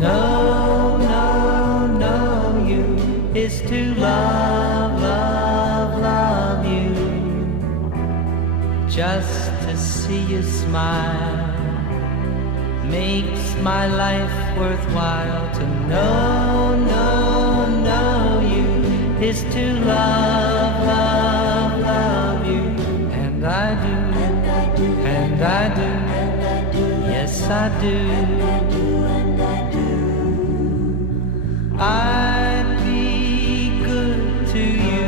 know, you is to love, love, love you. Just to see you smile makes my life worthwhile. To know, you is to love, love, love you. And I do, and I do, yes I do. I'd be good to you,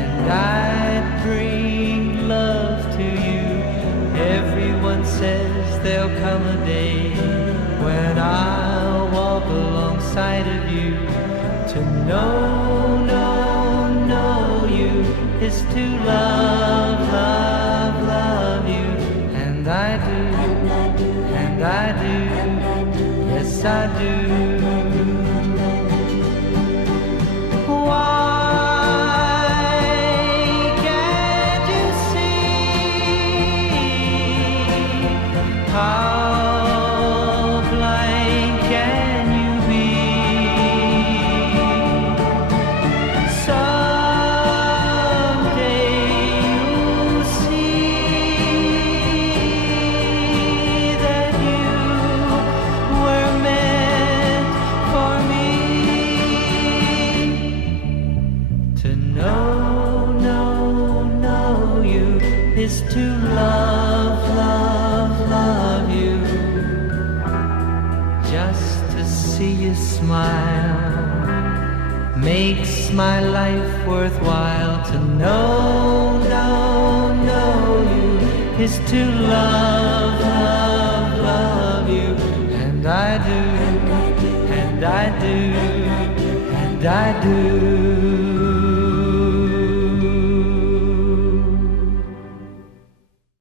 and I'd bring love to you. Everyone says there'll come a day when I'll walk alongside of you. To know, you is to love, love, love you. And I do, and I do, yes I do. Why can't you see how blind can you be? Someday you'll see that you were meant for me. To know you is to love, love, love you. Just to see you smile makes my life worthwhile. To know, you is to love, love, love you. And I do, and I do, and I do.